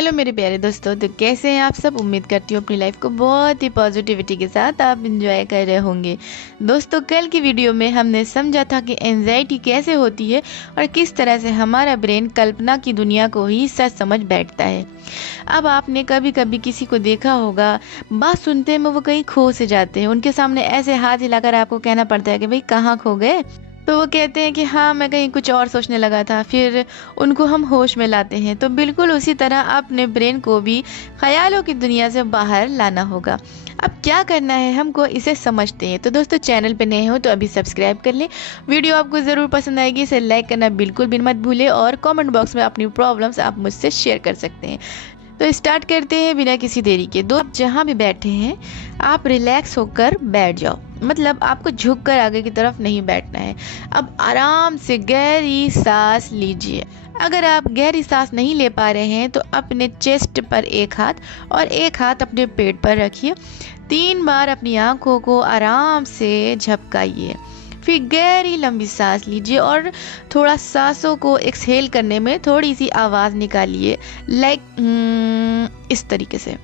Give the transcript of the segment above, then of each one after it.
Hello मेरे प्यारे दोस्तों, तो कैसे हैं आप सब। उम्मीद करती हूँ अपनी लाइफ को बहुत ही पॉजिटिविटी के साथ आप एंजॉय कर रहे होंगे। दोस्तों, कल की वीडियो में हमने समझा था कि एंजाइटी कैसे होती है और किस तरह से हमारा ब्रेन कल्पना की दुनिया को ही सच समझ बैठता है। अब आपने कभी कभी किसी को देखा होगा, बात सुनते में वो कहीं खो से जाते हैं, उनके सामने ऐसे हाथ हिलाकर आपको कहना पड़ता है कि भाई कहाँ खो गए, तो वो कहते हैं कि हाँ मैं कहीं कुछ और सोचने लगा था, फिर उनको हम होश में लाते हैं। तो बिल्कुल उसी तरह अपने ब्रेन को भी ख्यालों की दुनिया से बाहर लाना होगा। अब क्या करना है, हमको इसे समझते हैं। तो दोस्तों, चैनल पे नए हो तो अभी सब्सक्राइब कर लें। वीडियो आपको ज़रूर पसंद आएगी, इसे लाइक करना बिल्कुल भी मत भूलें और कमेंट बॉक्स में अपनी प्रॉब्लम्स आप मुझसे शेयर कर सकते हैं। तो स्टार्ट करते हैं बिना किसी देरी के। आप जहाँ भी बैठे हैं आप रिलैक्स होकर बैठ जाओ, मतलब आपको झुककर आगे की तरफ नहीं बैठना है। अब आराम से गहरी सांस लीजिए। अगर आप गहरी सांस नहीं ले पा रहे हैं तो अपने चेस्ट पर एक हाथ और एक हाथ अपने पेट पर रखिए। 3 बार अपनी आंखों को आराम से झपकाइए, फिर गहरी लंबी सांस लीजिए और थोड़ा सांसों को एक्सहेल करने में थोड़ी सी आवाज़ निकालिए, लाइक इस तरीके से।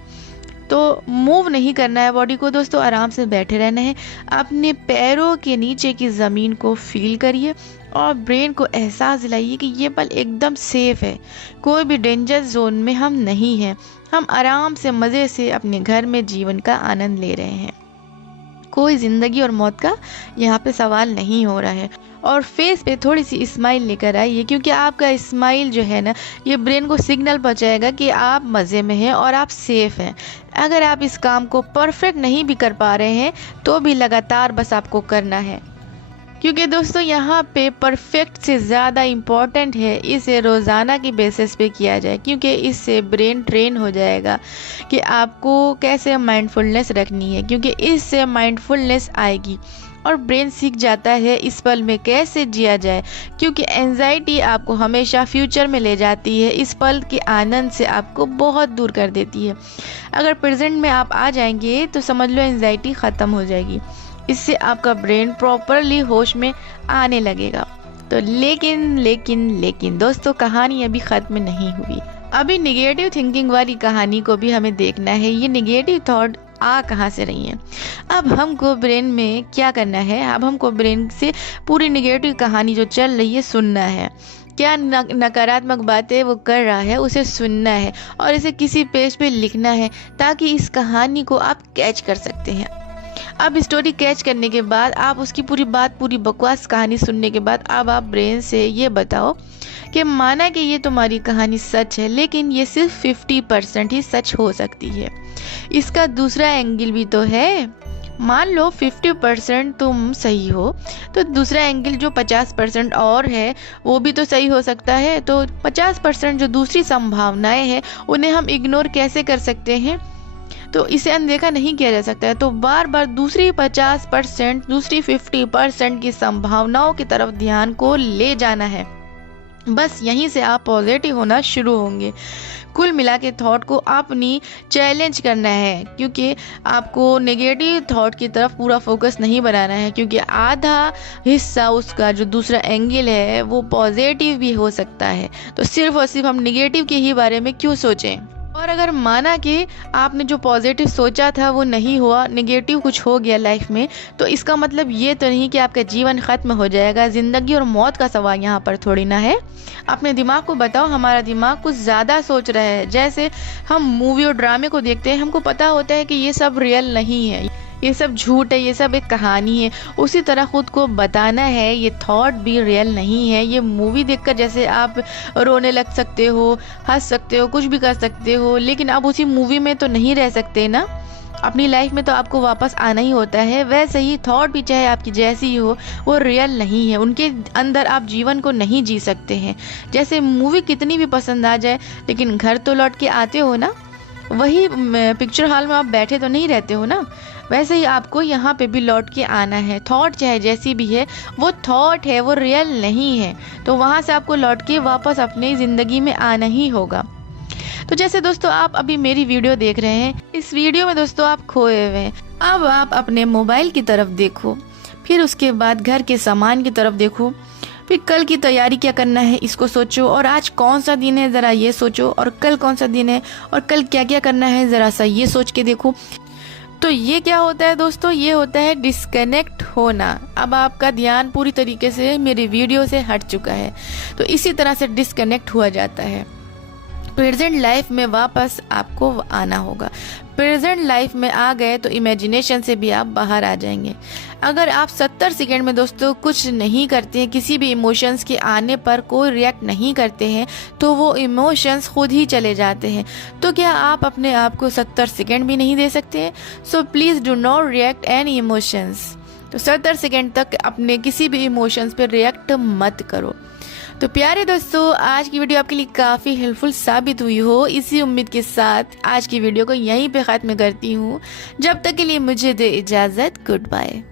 तो मूव नहीं करना है बॉडी को दोस्तों, आराम से बैठे रहना है। अपने पैरों के नीचे की ज़मीन को फील करिए और ब्रेन को एहसास दिलाइए कि ये पल एकदम सेफ है, कोई भी डेंजर जोन में हम नहीं हैं। हम आराम से मज़े से अपने घर में जीवन का आनंद ले रहे हैं। कोई ज़िंदगी और मौत का यहाँ पे सवाल नहीं हो रहा है। और फेस पे थोड़ी सी स्माइल लेकर आइए, क्योंकि आपका स्माइल जो है ना, ये ब्रेन को सिग्नल पहुँचाएगा कि आप मज़े में हैं और आप सेफ हैं। अगर आप इस काम को परफेक्ट नहीं भी कर पा रहे हैं तो भी लगातार बस आपको करना है, क्योंकि दोस्तों यहाँ पे परफेक्ट से ज़्यादा इम्पॉर्टेंट है इसे रोज़ाना की बेसिस पे किया जाए, क्योंकि इससे ब्रेन ट्रेन हो जाएगा कि आपको कैसे माइंडफुलनेस रखनी है, क्योंकि इससे माइंडफुलनेस आएगी और ब्रेन सीख जाता है इस पल में कैसे जिया जाए। क्योंकि एंजाइटी आपको हमेशा फ्यूचर में ले जाती है, इस पल के आनंद से आपको बहुत दूर कर देती है। अगर प्रेजेंट में आप आ जाएंगे तो समझ लो एंजाइटी ख़त्म हो जाएगी। इससे आपका ब्रेन प्रॉपरली होश में आने लगेगा। तो लेकिन दोस्तों, कहानी अभी ख़त्म नहीं हुई। अभी निगेटिव थिंकिंग वाली कहानी को भी हमें देखना है, ये निगेटिव थॉट आ कहाँ से रही हैं। अब हमको ब्रेन में क्या करना है, अब हमको ब्रेन से पूरी निगेटिव कहानी जो चल रही है सुनना है। क्या नकारात्मक बातें वो कर रहा है उसे सुनना है और इसे किसी पेज पे लिखना है, ताकि इस कहानी को आप कैच कर सकते हैं। अब स्टोरी कैच करने के बाद आप उसकी पूरी बकवास कहानी सुनने के बाद अब आप ब्रेन से ये बताओ कि माना कि ये तुम्हारी कहानी सच है, लेकिन ये सिर्फ 50% ही सच हो सकती है। इसका दूसरा एंगल भी तो है। मान लो 50% तुम सही हो, तो दूसरा एंगल जो 50% और है वो भी तो सही हो सकता है। तो 50% जो दूसरी संभावनाएं हैं उन्हें हम इग्नोर कैसे कर सकते हैं, तो इसे अनदेखा नहीं किया जा सकता है। तो बार बार दूसरी 50%, दूसरी 50% की संभावनाओं की तरफ ध्यान को ले जाना है। बस यहीं से आप पॉजिटिव होना शुरू होंगे। कुल मिला के थॉट को अपनी चैलेंज करना है, क्योंकि आपको नेगेटिव थॉट की तरफ पूरा फोकस नहीं बनाना है, क्योंकि आधा हिस्सा उसका जो दूसरा एंगल है वो पॉजिटिव भी हो सकता है। तो सिर्फ और सिर्फ हम नेगेटिव के ही बारे में क्यों सोचें। और अगर माना कि आपने जो पॉजिटिव सोचा था वो नहीं हुआ, नेगेटिव कुछ हो गया लाइफ में, तो इसका मतलब ये तो नहीं कि आपका जीवन ख़त्म हो जाएगा। ज़िंदगी और मौत का सवाल यहाँ पर थोड़ी ना है। अपने दिमाग को बताओ, हमारा दिमाग कुछ ज़्यादा सोच रहा है। जैसे हम मूवी और ड्रामे को देखते हैं, हमको पता होता है कि ये सब रियल नहीं है, ये सब झूठ है, ये सब एक कहानी है। उसी तरह खुद को बताना है ये थॉट भी रियल नहीं है। ये मूवी देखकर जैसे आप रोने लग सकते हो, हंस सकते हो, कुछ भी कर सकते हो, लेकिन आप उसी मूवी में तो नहीं रह सकते ना। अपनी लाइफ में तो आपको वापस आना ही होता है। वैसे ही थॉट भी चाहे आपकी जैसी हो, वो रियल नहीं है, उनके अंदर आप जीवन को नहीं जी सकते हैं। जैसे मूवी कितनी भी पसंद आ जाए, लेकिन घर तो लौट के आते हो ना, वही पिक्चर हॉल में आप बैठे तो नहीं रहते हो ना। वैसे ही आपको यहाँ पे भी लौट के आना है। थॉट चाहे जैसी भी है, वो थॉट है, वो रियल नहीं है। तो वहाँ से आपको लौट के वापस अपनी ज़िंदगी में आना ही होगा। तो जैसे दोस्तों आप अभी मेरी वीडियो देख रहे हैं, इस वीडियो में दोस्तों आप खोए हुए हैं। अब आप अपने मोबाइल की तरफ देखो, फिर उसके बाद घर के सामान की तरफ देखो, फिर कल की तैयारी क्या करना है इसको सोचो, और आज कौन सा दिन है ज़रा ये सोचो, और कल कौन सा दिन है और कल क्या क्या करना है ज़रा सा ये सोच के देखो। तो ये क्या होता है दोस्तों, ये होता है डिस्कनेक्ट होना। अब आपका ध्यान पूरी तरीके से मेरे वीडियो से हट चुका है, तो इसी तरह से डिस्कनेक्ट हुआ जाता है। प्रेजेंट लाइफ में वापस आपको आना होगा। प्रेजेंट लाइफ में आ गए तो इमेजिनेशन से भी आप बाहर आ जाएंगे। अगर आप 70 सेकेंड में दोस्तों कुछ नहीं करते हैं, किसी भी इमोशंस के आने पर कोई रिएक्ट नहीं करते हैं, तो वो इमोशंस खुद ही चले जाते हैं। तो क्या आप अपने आप को 70 सेकेंड भी नहीं दे सकते हैं? So please do not react any emotions. तो 70 सेकेंड तक अपने किसी भी इमोशंस पर रिएक्ट मत करो। तो प्यारे दोस्तों, आज की वीडियो आपके लिए काफ़ी हेल्पफुल साबित हुई हो, इसी उम्मीद के साथ आज की वीडियो को यहीं पे ख़त्म करती हूँ। जब तक के लिए मुझे दे इजाज़त, गुड बाय।